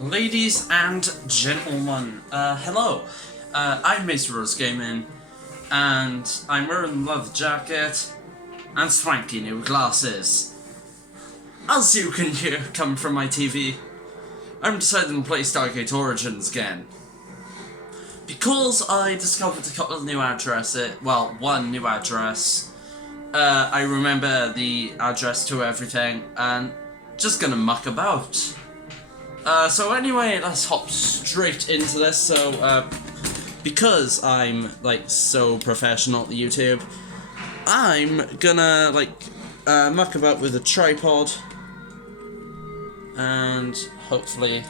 Ladies and gentlemen, hello. I'm Mr. Rose Gaming, and I'm wearing a leather jacket and swanky new glasses. As you can hear come from my TV, I'm deciding to play Stargate Origins again. Because I discovered a couple of new addresses, well, one new address, I remember the address to everything, and just gonna muck about. So anyway, let's hop straight into this. So, because I'm, so professional at YouTube, I'm gonna, muck about with a tripod, and hopefully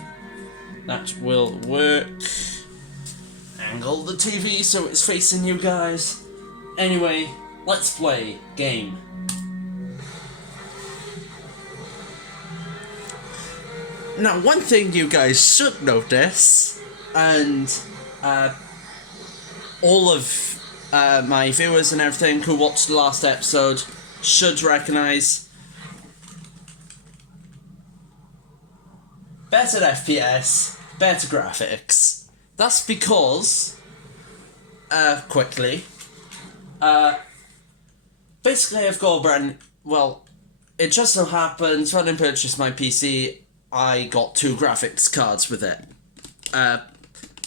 that will work. Angle the TV so it's facing you guys. Anyway, let's play game. Now, one thing you guys should notice, and all of my viewers and everything who watched the last episode should recognise, better FPS, better graphics. That's because, basically I've got a brand, well, it just so happens when I purchased my PC, I got 2 graphics cards with it,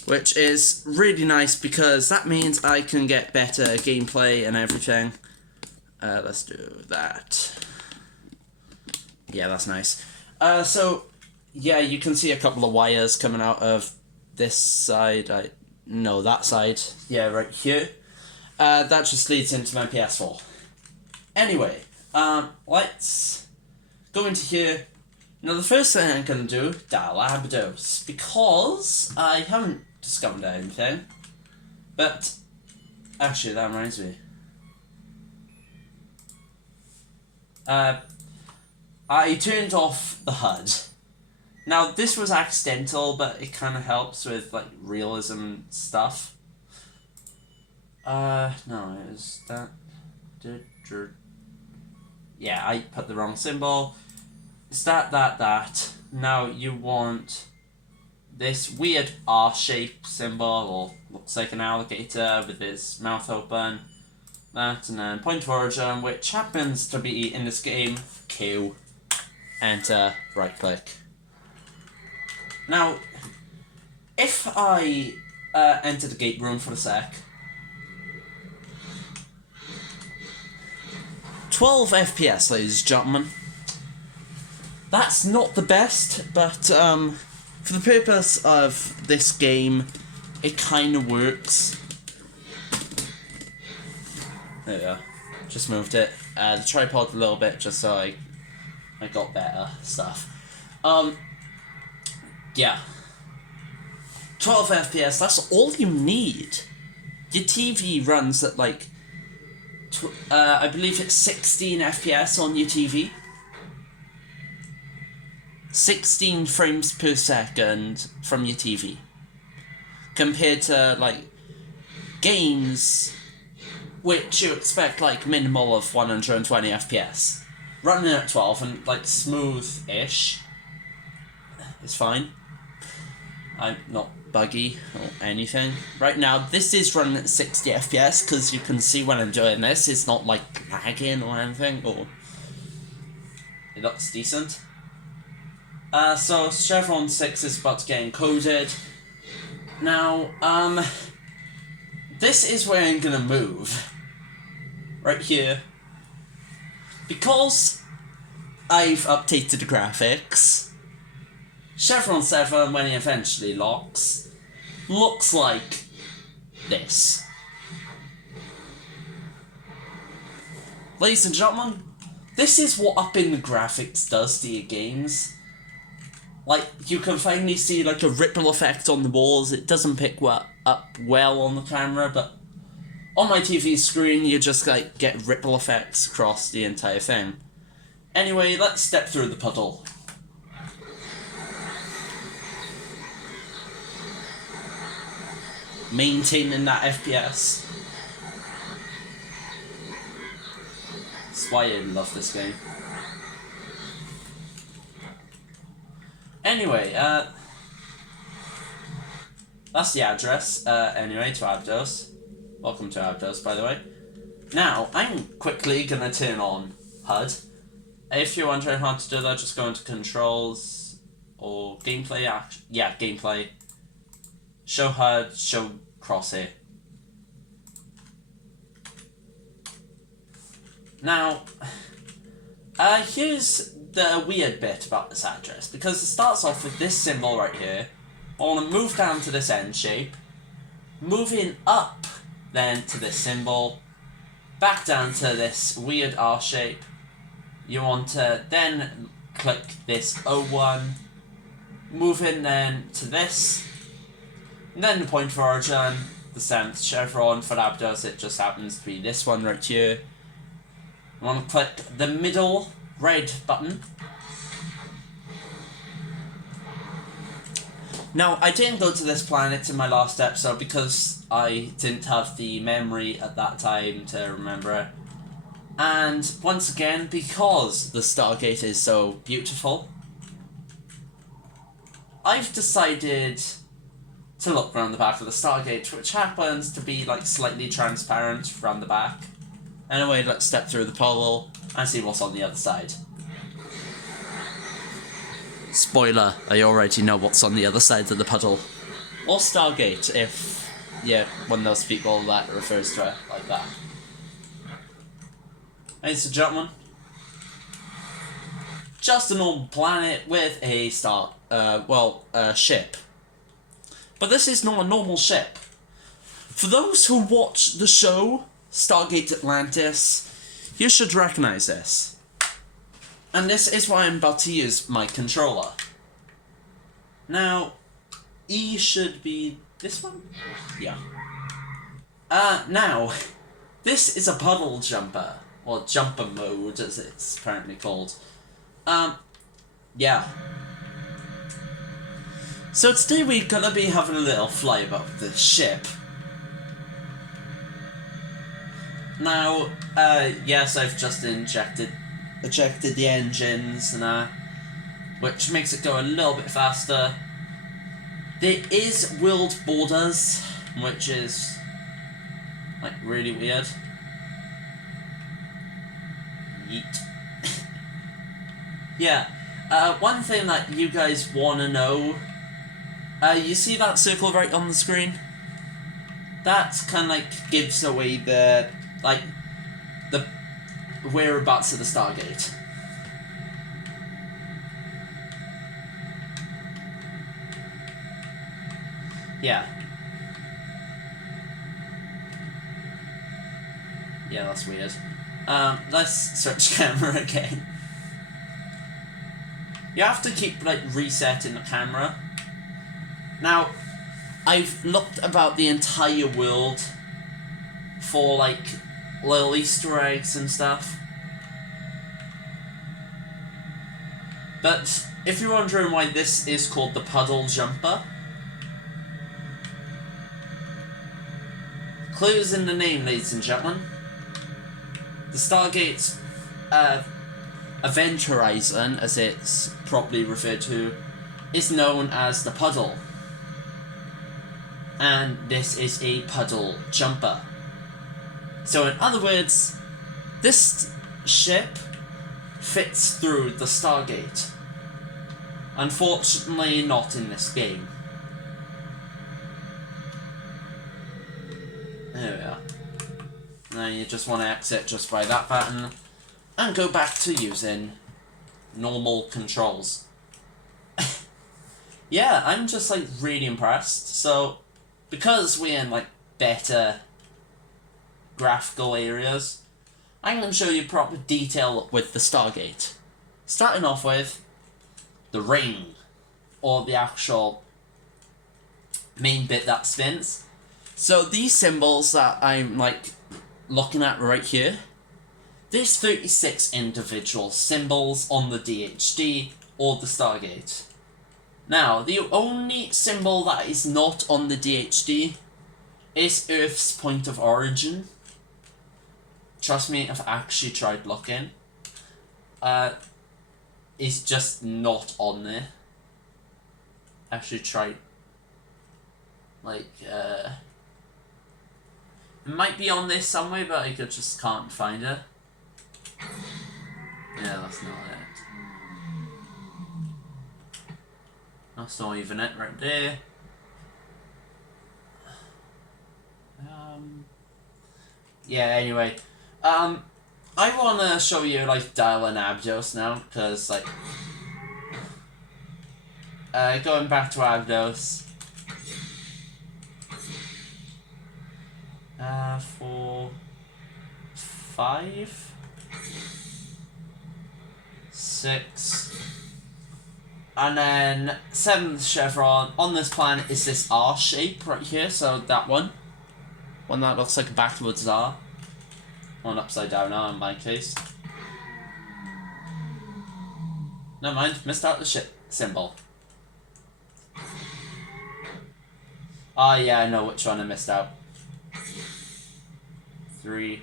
which is really nice because that means I can get better gameplay and everything. Let's do that. Yeah, that's nice. So, yeah, you can see a couple of wires coming out of this side, that side, yeah, right here. That just leads into my PS4. Anyway, let's go into here. Now, the first thing I'm going to do, dial Abdos, because I haven't discovered anything. But, actually, that reminds me. I turned off the HUD. Now, this was accidental, but it kind of helps with, realism stuff. No, it was that. Yeah, I put the wrong symbol. It's that. Now you want this weird R-shaped symbol, or looks like an alligator with his mouth open. That, and then point of origin, which happens to be, in this game, Q. Enter, right click. Now, if I enter the gate room for a sec, 12 FPS, ladies and gentlemen. That's not the best, but for the purpose of this game, it kind of works. There we go. Just moved it. The tripod a little bit, just so I got better stuff. Yeah. 12 FPS, that's all you need. Your TV runs at I believe it's 16 FPS on your TV. 16 frames per second from your TV. Compared to, games which you expect, minimal of 120 FPS. Running at 12 and, smooth-ish is fine. I'm not buggy or anything. Right now, this is running at 60 FPS, because you can see when I'm doing this, it's not, lagging or anything, or... It looks decent. So Chevron 6 is about to get encoded. Now, this is where I'm gonna move. Right here. Because I've updated the graphics, Chevron 7, when it eventually locks, looks like this. Ladies and gentlemen, this is what upping the graphics does to your games. You can finally see, a ripple effect on the walls. It doesn't pick up well on the camera, but on my TV screen, you just, get ripple effects across the entire thing. Anyway, let's step through the puddle. Maintaining that FPS. That's why I love this game. Anyway, that's the address, anyway, to Abdos. Welcome to Abdos, by the way. Now, I'm quickly gonna turn on HUD. If you're wondering how to do that, just go into controls, or gameplay, gameplay. Show HUD, show crosshair. Now, here's the weird bit about this address, because it starts off with this symbol right here. I want to move down to this end shape, moving up then to this symbol, back down to this weird R shape. You want to then click this O1, moving then to this, and then the point of origin, the 7th chevron for Abdos, it just happens to be this one right here. You want to click the middle red button. Now, I didn't go to this planet in my last episode because I didn't have the memory at that time to remember it. And once again, because the Stargate is so beautiful, I've decided to look around the back of the Stargate, which happens to be like slightly transparent around the back. Anyway, let's step through the portal and see what's on the other side. Spoiler, I already know what's on the other side of the puddle. Or Stargate, if you're one of those people that refers to it like that. Ladies and gentlemen, just a normal planet with a ship. But this is not a normal ship. For those who watch the show, Stargate Atlantis, you should recognize this. And this is why I'm about to use my controller. Now, E should be this one? Yeah. Now, this is a puddle jumper, or jumper mode as it's apparently called. Yeah. So today we're gonna be having a little fly about this ship. Now, yes, I've just ejected the engines and which makes it go a little bit faster. There is world borders, which is like really weird. Yeet. Yeah. One thing that you guys wanna know, you see that circle right on the screen? That kind of like gives away the whereabouts of the Stargate. Yeah. Yeah, that's weird. Let's switch camera again. You have to keep like resetting the camera. Now, I've looked about the entire world for like little Easter eggs and stuff. But if you're wondering why this is called the puddle jumper, clues in the name, ladies and gentlemen. The Stargate's event horizon, as it's properly referred to, is known as the puddle. And this is a puddle jumper. So in other words, this ship fits through the Stargate. Unfortunately, not in this game. There we are. Now you just want to exit just by that button and go back to using normal controls. Yeah, I'm just like really impressed. So, because we're in like better graphical areas, I'm going to show you proper detail with the Stargate. Starting off with the ring, or the actual main bit that spins. So these symbols that I'm like looking at right here, there's 36 individual symbols on the DHD or the Stargate. Now, the only symbol that is not on the DHD is Earth's point of origin. Trust me, I've actually tried looking. It's just not on there. Actually tried. Like, it might be on this somewhere, but I just can't find it. Yeah, that's not it. That's not even it right there. Yeah, anyway. I want to show you, like, Dial and Abdos now, because, like, going back to Abdos. 4, 5, 6, and then 7th chevron on this planet is this R shape right here, so that one that looks like a backwards R, one upside down R in my case. Never mind, missed out the ship symbol. Oh yeah, I know which one I missed out. 3.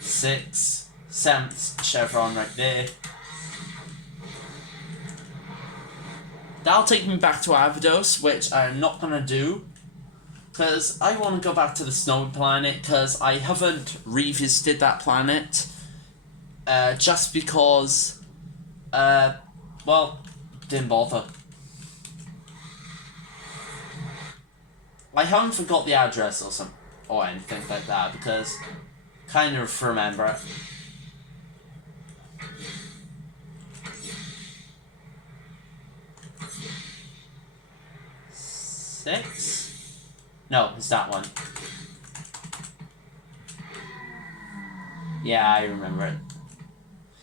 6, 7th chevron right there. That'll take me back to Abydos, which I'm not gonna do, because I want to go back to the snowy planet, because I haven't revisited that planet, just because, well, didn't bother. I haven't forgot the address or anything like that, because kind of remember it. Six? No, it's that one. Yeah, I remember it.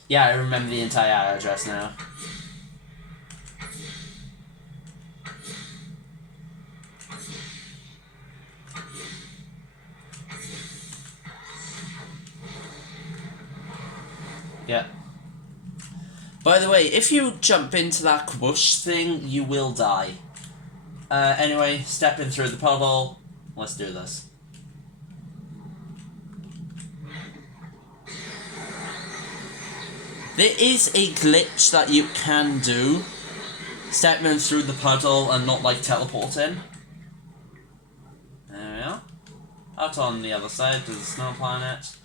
Yeah, I remember the entire address now. Yeah. By the way, if you jump into that whoosh thing, you will die. Anyway, stepping through the puddle. Let's do this. There is a glitch that you can do. Stepping through the puddle and not, like, teleporting. There we are. Out on the other side to the snow planet.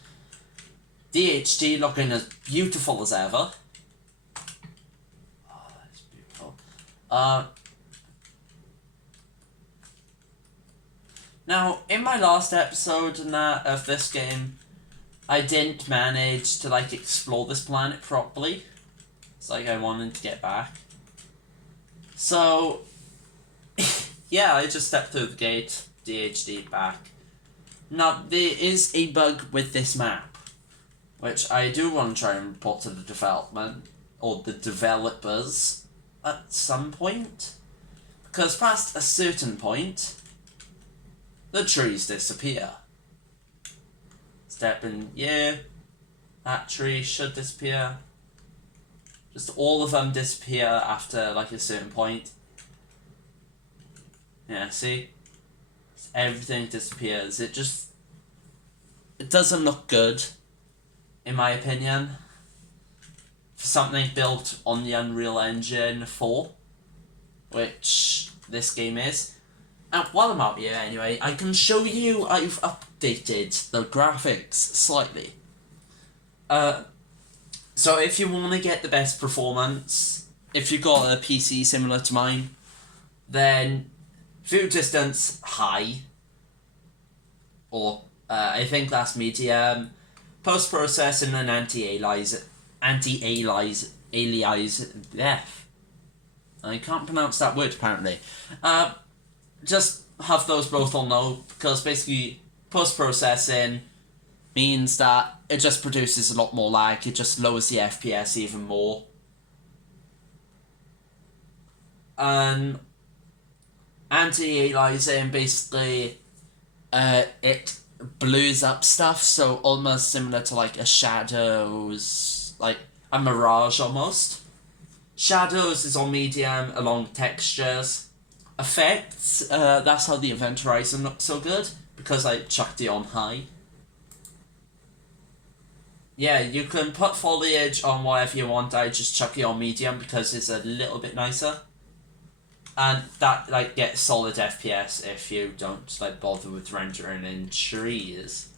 DHD looking as beautiful as ever. Oh, that's beautiful. Now, in my last episode of this game, I didn't manage to, like, explore this planet properly. It's like I wanted to get back. So, yeah, I just stepped through the gate, DHD back. Now, there is a bug with this map, which I do want to try and report to the development, or the developers, at some point. Because past a certain point, the trees disappear. Step in, yeah, that tree should disappear. Just all of them disappear after, like, a certain point. Yeah, see? Everything disappears. It doesn't look good, in my opinion, for something built on the Unreal Engine 4, which this game is. And while I'm out here, anyway, I can show you I've updated the graphics slightly. So if you want to get the best performance, if you've got a PC similar to mine, then view distance high, or I think that's medium, post-processing and anti-alias, I can't pronounce that word apparently. Just have those both on low, because basically post-processing means that it just produces a lot more lag, it just lowers the FPS even more. Anti-aliasing, basically, it blurs up stuff, so almost similar to, like, a shadows, like a mirage almost. Shadows is on medium along textures. Effects, that's how the Event Horizon looks so good, because I chucked it on high. Yeah, you can put foliage on whatever you want. I just chuck it on medium because it's a little bit nicer. And that, like, gets solid FPS if you don't, like, bother with rendering in trees.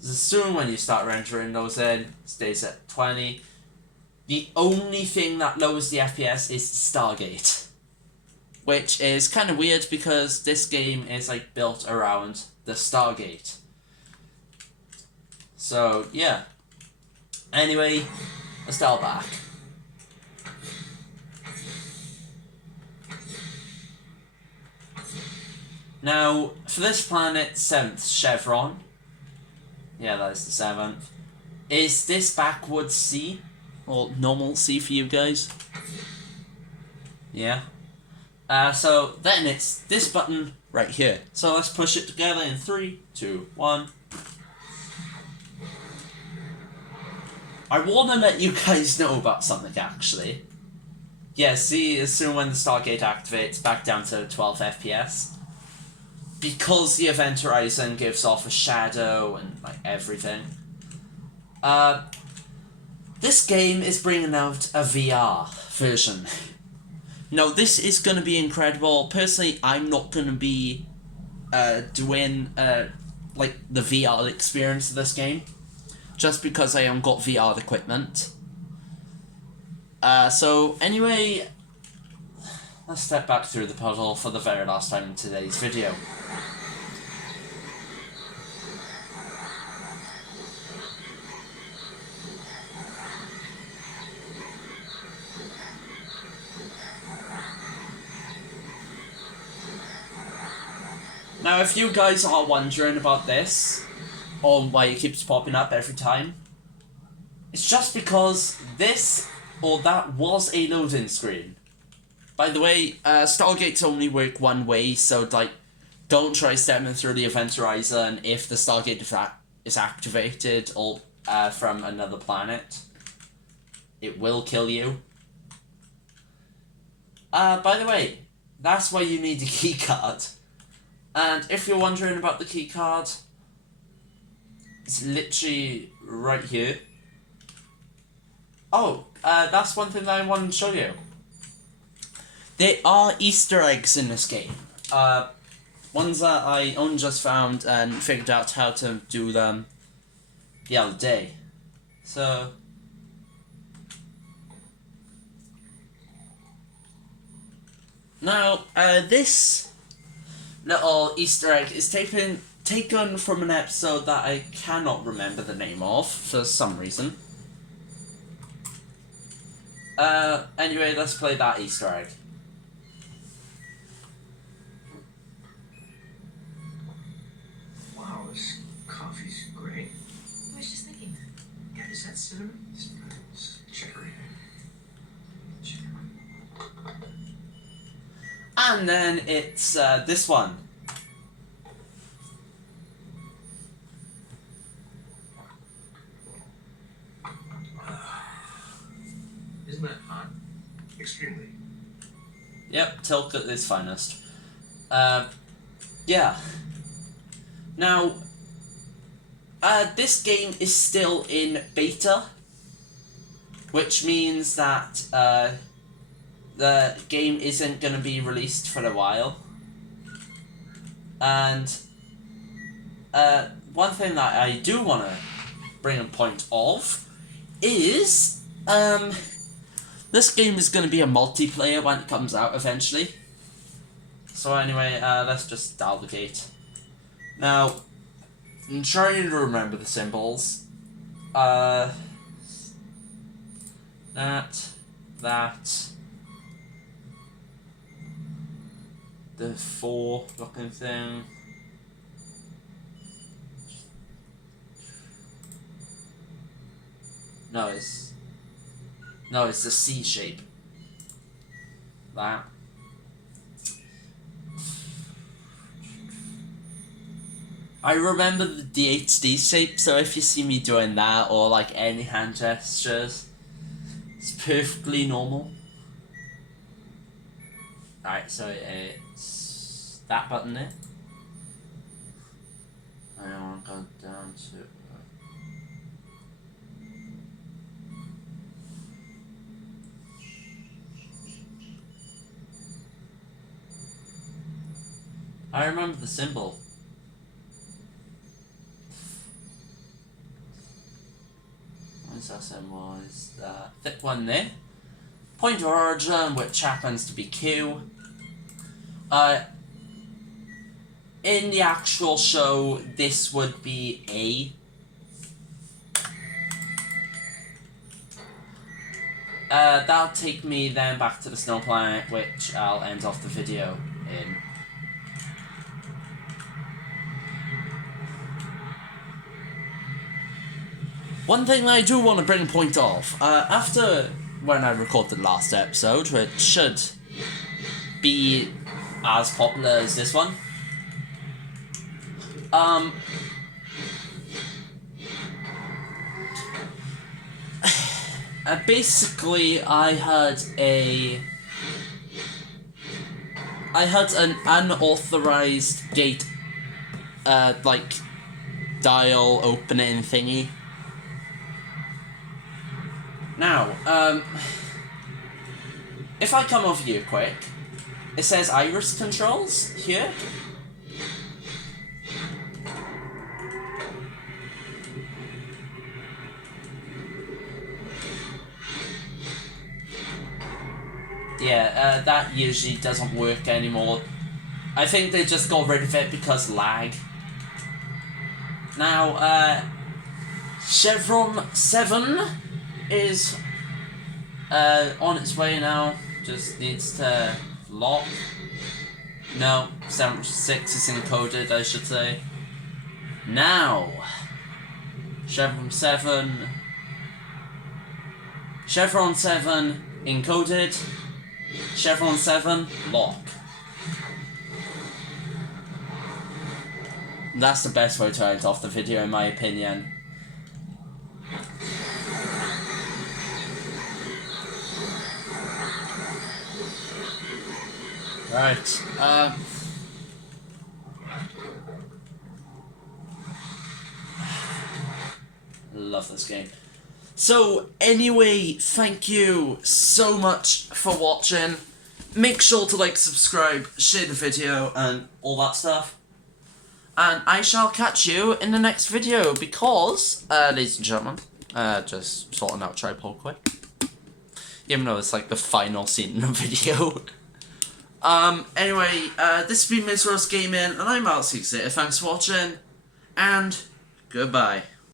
As soon when you start rendering those in, it stays at 20. The only thing that lowers the FPS is Stargate. Which is kind of weird because this game is, like, built around the Stargate. So, yeah. Anyway, let's dial back. Now, for this planet, 7th chevron, yeah, that is the 7th, is this backwards C? Or normal C for you guys? Yeah. So then it's this button right here. So let's push it together in 3, 2, 1. I want to let you guys know about something, actually. Yeah, see, as soon when the Stargate activates, back down to 12 FPS. Because the event horizon gives off a shadow and, like, everything. This game is bringing out a VR version. No, this is going to be incredible. Personally, I'm not going to be doing like the VR experience of this game, just because I haven't got VR equipment. So anyway, let's step back through the puddle for the very last time in today's video. Now, if you guys are wondering about this, or why it keeps popping up every time, it's just because this or that was a loading screen. By the way, Stargates only work one way, so, like, don't try stepping through the event horizon if the Stargate is activated or from another planet. It will kill you. By the way, that's why you need a keycard. And if you're wondering about the keycard, it's literally right here. Oh, that's one thing that I wanted to show you. There are Easter eggs in this game. Ones that I only just found and figured out how to do them the other day. So, now, this little Easter egg is taken from an episode that I cannot remember the name of for some reason. Anyway, let's play that Easter egg. Wow, this coffee's great. I was just thinking that. Yeah, is that cinnamon? It smells cherry. And then it's this one. Isn't that hot? Extremely. Yep, Tilk at its finest. Yeah. Now, this game is still in beta, which means that the game isn't going to be released for a while. And one thing that I do want to bring a point of is this game is going to be a multiplayer when it comes out eventually. So anyway, let's just dial the gate. Now, I'm trying to remember the symbols. That. The 4 looking thing. No, it's the C shape. That. I remember the DHD shape, so if you see me doing that or like any hand gestures, it's perfectly normal. Alright, so it's that button there. I want to go down to I remember the symbol. What's that symbol? Is that thick one there? Point of origin, which happens to be Q. In the actual show, this would be A. That'll take me then back to the snow planet, which I'll end off the video in. One thing I do want to bring point of, after when I recorded the last episode, which should Be as popular as this one. Basically, I had an unauthorized gate, like, dial opening thingy. Now, if I come over here quick, it says iris controls here. Yeah, that usually doesn't work anymore. I think they just got rid of it because lag. Now, Chevron 7 is on its way now. Just needs to lock. No, 6 is encoded, I should say. Now, Chevron 7 encoded. Chevron 7 lock. That's the best way to end off the video, in my opinion. Right, Love this game. so anyway, thank you so much for watching. Make sure to like, subscribe, share the video, and all that stuff. And I shall catch you in the next video because, ladies and gentlemen, just sorting out tripod quick. Even though it's like the final scene in the video. Anyway, this has been Ms. Rose Gaming, and I'm Alex Exeter. Thanks for watching, and goodbye.